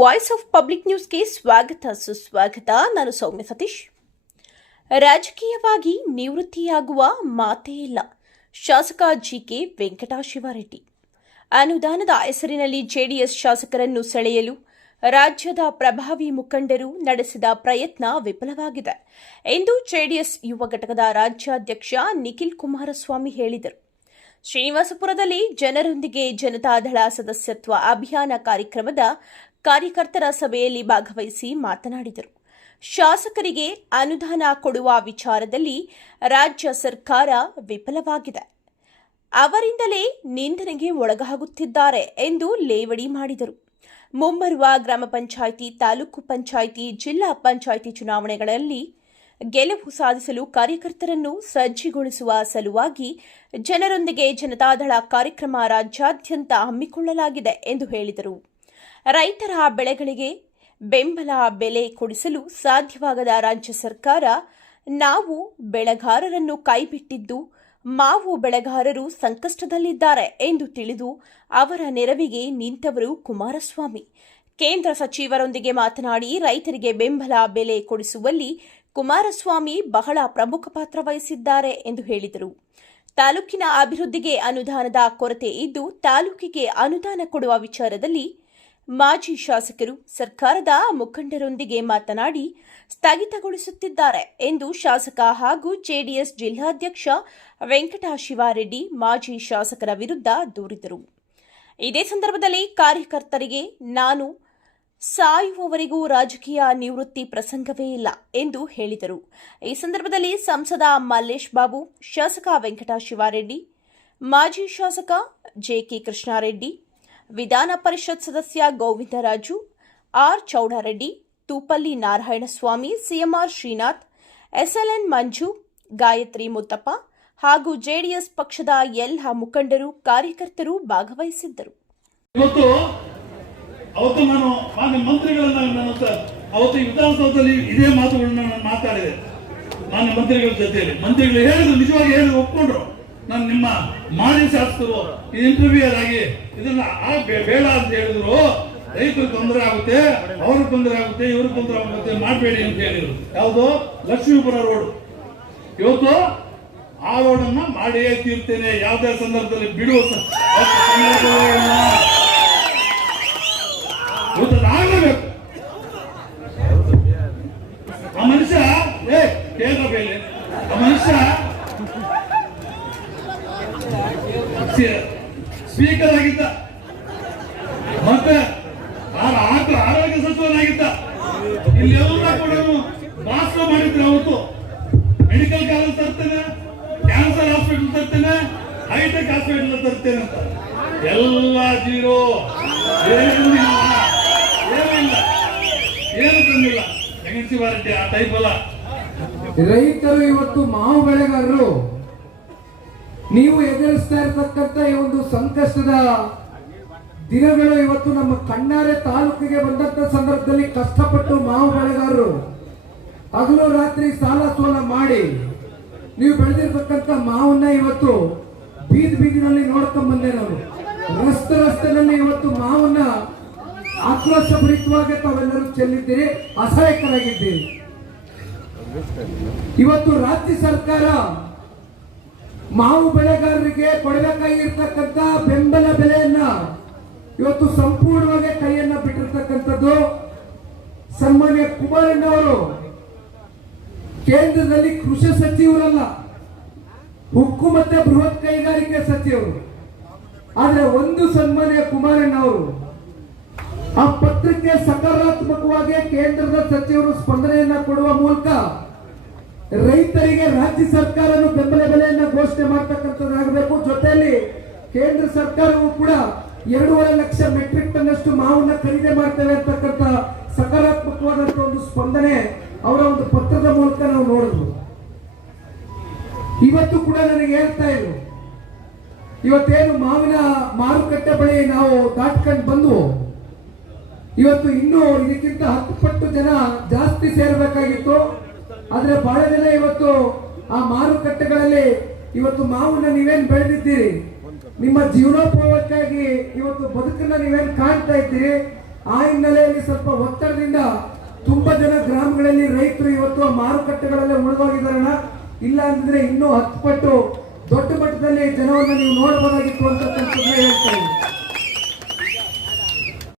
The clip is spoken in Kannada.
ವಾಯ್ಸ್ ಆಫ್ ಪಬ್ಲಿಕ್ ನ್ಯೂಸ್ಗೆ ಸ್ವಾಗತ ಸುಸ್ವಾಗತ. ನಾನು ಸೌಮ್ಯ ಸತೀಶ್. ರಾಜಕೀಯವಾಗಿ ನಿವೃತ್ತಿಯಾಗುವ ಮಾತೇ ಇಲ್ಲ, ಶಾಸಕ ಜಿಕೆ ವೆಂಕಟಶಿವಾರೆಡ್ಡಿ. ಅನುದಾನದ ಹೆಸರಿನಲ್ಲಿ ಜೆಡಿಎಸ್ ಶಾಸಕರನ್ನು ಸೆಳೆಯಲು ರಾಜ್ಯದ ಪ್ರಭಾವಿ ಮುಖಂಡರು ನಡೆಸಿದ ಪ್ರಯತ್ನ ವಿಫಲವಾಗಿದೆ ಎಂದು ಜೆಡಿಎಸ್ ಯುವ ಘಟಕದ ರಾಜ್ಯಾಧ್ಯಕ್ಷ ನಿಖಿಲ್ ಕುಮಾರಸ್ವಾಮಿ ಹೇಳಿದರು. ಶ್ರೀನಿವಾಸಪುರದಲ್ಲಿ ಜನರೊಂದಿಗೆ ಜನತಾದಳ ಸದಸ್ಯತ್ವ ಅಭಿಯಾನ ಕಾರ್ಯಕ್ರಮದ ಕಾರ್ಯಕರ್ತರ ಸಭೆಯಲ್ಲಿ ಭಾಗವಹಿಸಿ ಮಾತನಾಡಿದರು. ಶಾಸಕರಿಗೆ ಅನುದಾನ ಕೊಡುವ ವಿಚಾರದಲ್ಲಿ ರಾಜ್ಯ ಸರ್ಕಾರ ವಿಫಲವಾಗಿದೆ, ಅವರಿಂದಲೇ ನಿಂದನೆಗೆ ಒಳಗಾಗುತ್ತಿದ್ದಾರೆ ಎಂದು ಲೇವಡಿ ಮಾಡಿದರು. ಮುಂಬರುವ ಗ್ರಾಮ ಪಂಚಾಯಿತಿ, ತಾಲೂಕು ಪಂಚಾಯಿತಿ, ಜಿಲ್ಲಾ ಪಂಚಾಯಿತಿ ಚುನಾವಣೆಗಳಲ್ಲಿ ಗೆಲುವು ಸಾಧಿಸಲು ಕಾರ್ಯಕರ್ತರನ್ನು ಸಜ್ಜುಗೊಳಿಸುವ ಸಲುವಾಗಿ ಜನರೊಂದಿಗೆ ಜನತಾದಳ ಕಾರ್ಯಕ್ರಮ ರಾಜ್ಯಾದ್ಯಂತ ಹಮ್ಮಿಕೊಳ್ಳಲಾಗಿದೆ ಎಂದು ಹೇಳಿದರು. ರೈತರ ಬೆಳೆಗಳಿಗೆ ಬೆಂಬಲ ಬೆಲೆ ಕೊಡಿಸಲು ಸಾಧ್ಯವಾಗದ ರಾಜ್ಯ ಸರ್ಕಾರ ನಾವು ಬೆಳೆಗಾರರನ್ನು ಕೈಬಿಟ್ಟಿದ್ದು ಮಾವು ಬೆಳೆಗಾರರು ಸಂಕಷ್ಟದಲ್ಲಿದ್ದಾರೆ ಎಂದು ತಿಳಿದು ಅವರ ನೆರವಿಗೆ ನಿಂತವರು ಕುಮಾರಸ್ವಾಮಿ. ಕೇಂದ್ರ ಸಚಿವರೊಂದಿಗೆ ಮಾತನಾಡಿ ರೈತರಿಗೆ ಬೆಂಬಲ ಬೆಲೆ ಕೊಡಿಸುವಲ್ಲಿ ಕುಮಾರಸ್ವಾಮಿ ಬಹಳ ಪ್ರಮುಖ ಪಾತ್ರ ವಹಿಸಿದ್ದಾರೆ ಎಂದು ಹೇಳಿದರು. ತಾಲೂಕಿನ ಅಭಿವೃದ್ಧಿಗೆ ಅನುದಾನದ ಕೊರತೆ ಇದ್ದು ತಾಲೂಕಿಗೆ ಅನುದಾನ ಕೊಡುವ ವಿಚಾರದಲ್ಲಿ ಮಾಜಿ ಶಾಸಕರು ಸರ್ಕಾರದ ಮುಖಂಡರೊಂದಿಗೆ ಮಾತನಾಡಿ ಸ್ಥಗಿತಗೊಳಿಸುತ್ತಿದ್ದಾರೆ ಎಂದು ಶಾಸಕ ಹಾಗೂ ಜೆಡಿಎಸ್ ಜಿಲ್ಲಾಧ್ಯಕ್ಷ ವೆಂಕಟಶಿವಾರೆಡ್ಡಿ ಮಾಜಿ ಶಾಸಕರ ವಿರುದ್ಧ ದೂರಿದರು. ಇದೇ ಸಂದರ್ಭದಲ್ಲಿ ಕಾರ್ಯಕರ್ತರಿಗೆ ನಾನು ಸಾಯುವವರೆಗೂ ರಾಜಕೀಯ ನಿವೃತ್ತಿ ಪ್ರಸಂಗವೇ ಇಲ್ಲ ಎಂದು ಹೇಳಿದರು. ಈ ಸಂದರ್ಭದಲ್ಲಿ ಸಂಸದ ಮಲ್ಲೇಶ್ ಬಾಬು, ಶಾಸಕ ವೆಂಕಟಶಿವಾರೆಡ್ಡಿ, ಮಾಜಿ ಶಾಸಕ ಜೆಕೆ ಕೃಷ್ಣಾರೆಡ್ಡಿ, ವಿಧಾನ ಪರಿಷತ್ ಸದಸ್ಯ Govindaraju, R Chowdareddy, Thupalli Narayanaswamy, CMR Srinath, SLN Manju, Gayathri Muthappa ಹಾಗೂ ಜೆಡಿಎಸ್ ಪಕ್ಷದ ಎಲ್ಲ ಮುಖಂಡರು ಕಾರ್ಯಕರ್ತರು ಭಾಗವಹಿಸಿದ್ದರು. ಅವತ್ತು ನಾನು ಮಾನ್ಯ ಮಂತ್ರಿಗಳನ್ನ ಅವತ್ತು ವಿಧಾನಸೌಧದಲ್ಲಿ ಇದೇ ಮಾತುಗಳನ್ನ ನಾನು ಮಾತಾಡಿದೆ. ಮಾನ್ಯ ಮಂತ್ರಿಗಳ ಜೊತೆಯಲ್ಲಿ ಮಂತ್ರಿಗಳು ಹೇಳಿದ್ರು, ನಿಜವಾಗಿ ಹೇಳಿ ಒಪ್ಕೊಂಡ್ರು. ನಾನು ನಿಮ್ಮ ಮಾಜಿ ಶಾಸಕರು ಇಂಟರ್ವ್ಯೂಯರ್ ಆಗಿ ಇದನ್ನ ಬೇಡ ಅಂತ ಹೇಳಿದ್ರು, ರೈತರು ತೊಂದರೆ ಆಗುತ್ತೆ, ಅವ್ರಿಗೆ ತೊಂದರೆ ಆಗುತ್ತೆ, ಇವ್ರಿಗೆ ತೊಂದರೆ ಆಗುತ್ತೆ, ಮಾಡಬೇಡಿ ಅಂತ ಹೇಳಿದ್ರು. ಯಾವುದು ಲಕ್ಷ್ಮೀಪುರ ರೋಡ್, ಇವತ್ತು ಆ ರೋಡನ್ನ ಮಾಡಿಯೇ ತೀರ್ತೇನೆ, ಯಾವುದೇ ಸಂದರ್ಭದಲ್ಲಿ ಬಿಡುವ ಆಗಲೇಬೇಕು. ಆ ಮನುಷ್ಯ ಕೇಂದ್ರ ಬೇಲೆ, ಆ ಮನುಷ್ಯ ಸ್ಪೀಕರ್ ಆಗಿದ್ದ, ಮತ್ತೆ ಆರೋಗ್ಯ ಸಚಿವನಾಗಿದ್ದ. ಇಲ್ಲೆಲ್ಲ ಕೂಡ ಭಾಷಣ ಮಾಡಿದ್ರು. ಅವತ್ತು ಮೆಡಿಕಲ್ ಕಾಲೇಜ್ ತರ್ತೇನೆ, ಕ್ಯಾನ್ಸರ್ ಹಾಸ್ಪಿಟಲ್ ತರ್ತೇನೆ, ಹೈಟೆಕ್ ಹಾಸ್ಪಿಟಲ್ ತರ್ತೇನೆ ಅಂತ ಎಲ್ಲ ಜೀರೋ, ಏನು ತಂದಿಲ್ಲ. ವೆಂಕಟಶಿವಾರೆಡ್ಡಿ ಆ ಟೈಪ್ ಅಲ್ಲ. ರೈತರು ಇವತ್ತು ಮಾವು ಬೆಳೆಗಾರರು ನೀವು ಎದುರಿಸ್ತಾ ಇರತಕ್ಕಂತ ಈ ಒಂದು ಸಂಕಷ್ಟದ ದಿನಗಳು ಇವತ್ತು ನಮ್ಮ ಕಣ್ಣಾರೆ ತಾಲೂಕಿಗೆ ಬಂದಂತ ಸಂದರ್ಭದಲ್ಲಿ ಕಷ್ಟಪಟ್ಟು ಮಾವು ಬೆಳೆಗಾರರು ಹಗಲು ರಾತ್ರಿ ಸಾಲ ಸೋಲ ಮಾಡಿ ನೀವು ಬೆಳೆದಿರ್ತಕ್ಕಂಥ ಮಾವನ್ನ ಇವತ್ತು ಬೀದಿನಲ್ಲಿ ನೋಡ್ಕೊಂಡ್ ಬಂದೆ. ನಾವು ರಸ್ತೆನಲ್ಲಿ ಇವತ್ತು ಮಾವನ್ನ ಆಕ್ರೋಶಭರಿತವಾಗಿ ತಾವೆಲ್ಲರೂ ಚೆಲ್ಲಿದ್ದೀರಿ, ಅಸಹಾಯಕರಾಗಿದ್ದೀರಿ. ಇವತ್ತು ರಾಜ್ಯ ಸರ್ಕಾರ ಮಾವು ಬೆಳೆಗಾರರಿಗೆ ಕೊಡಬೇಕಾಗಿರ್ತಕ್ಕಂಥ ಬೆಂಬಲ ಬೆಲೆಯನ್ನ ಇವತ್ತು ಸಂಪೂರ್ಣವಾಗಿ ಕೈಯನ್ನ ಬಿಟ್ಟಿರ್ತಕ್ಕಂಥದ್ದು. ಸನ್ಮಾನ್ಯ ಕುಮಾರಣ್ಣವರು ಕೇಂದ್ರದಲ್ಲಿ ಕೃಷಿ ಸಚಿವರಲ್ಲ, ಉಕ್ಕು ಮತ್ತೆ ಬೃಹತ್ ಕೈಗಾರಿಕೆ ಸಚಿವರು. ಆದ್ರೆ ಒಂದು ಸನ್ಮಾನ್ಯ ಕುಮಾರಣ್ಣವರು ಆ ಪತ್ರಕ್ಕೆ ಸಕಾರಾತ್ಮಕವಾಗಿ ಕೇಂದ್ರದ ಸಚಿವರು ಸ್ಪಂದನೆಯನ್ನ ಕೊಡುವ ಮೂಲಕ ರೈತರಿಗೆ ರಾಜ್ಯ ಸರ್ಕಾರನು ಬೆಂಬಲ ಬೆಲೆಯನ್ನ ಘೋಷಣೆ ಮಾಡತಕ್ಕಂಥದ್ದಾಗಬೇಕು. ಜೊತೆಯಲ್ಲಿ ಕೇಂದ್ರ ಸರ್ಕಾರವು ಕೂಡ 2.5 ಲಕ್ಷ ಮೆಟ್ರಿಕ್ ಟನ್ ಅಷ್ಟು ಮಾವನ್ನ ಖರೀದಿ ಮಾಡ್ತೇವೆ ಅಂತಕ್ಕಂಥ ಸಕಾರಾತ್ಮಕವಾದಂತಹ ಒಂದು ಸ್ಪಂದನೆ ಅವರ ಒಂದು ಪತ್ರದ ಮೂಲಕ ನಾವು ನೋಡಿದ್ವು. ಇವತ್ತು ಕೂಡ ನನಗೆ ಹೇಳ್ತಾ ಇದ್ರು, ಇವತ್ತೇನು ಮಾವಿನ ಮಾರುಕಟ್ಟೆ ಬಳಿ ನಾವು ದಾಟ್ಕೊಂಡು ಬಂದು ಇವತ್ತು ಇನ್ನೂ ಇದಕ್ಕಿಂತ 10 ಪಟ್ಟು ಜನ ಜಾಸ್ತಿ ಸೇರಬೇಕಾಗಿತ್ತು. ಆದ್ರೆ ಬಹಳ ಜನ ಇವತ್ತು ಆ ಮಾರುಕಟ್ಟೆಗಳಲ್ಲಿ ಇವತ್ತು ಮಾವನ್ನ ನೀವೇನ್ ಬೆಳೆದಿದ್ದೀರಿ, ನಿಮ್ಮ ಜೀವನೋಪಯೋಗಕ್ಕಾಗಿ ಇವತ್ತು ಬದುಕನ್ನ ನೀವೇನ್ ಕಾಣ್ತಾ ಇದ್ದೀರಿ, ಆ ಹಿನ್ನೆಲೆಯಲ್ಲಿ ಸ್ವಲ್ಪ ಒತ್ತಡದಿಂದ ತುಂಬಾ ಜನ ಗ್ರಾಮಗಳಲ್ಲಿ ರೈತರು ಇವತ್ತು ಆ ಮಾರುಕಟ್ಟೆಗಳಲ್ಲೇ ಉಳಿದೋಗಿದಾರಣ. ಇಲ್ಲ ಅಂದ್ರೆ ಇನ್ನೂ 10 ಪಟ್ಟು ದೊಡ್ಡ ಮಟ್ಟದಲ್ಲಿ ಜನವನ್ನ ನೀವು ನೋಡಬಹುದಾಗಿತ್ತು ಅಂತ ಹೇಳ್ತಾ ಇದ್ದೀನಿ.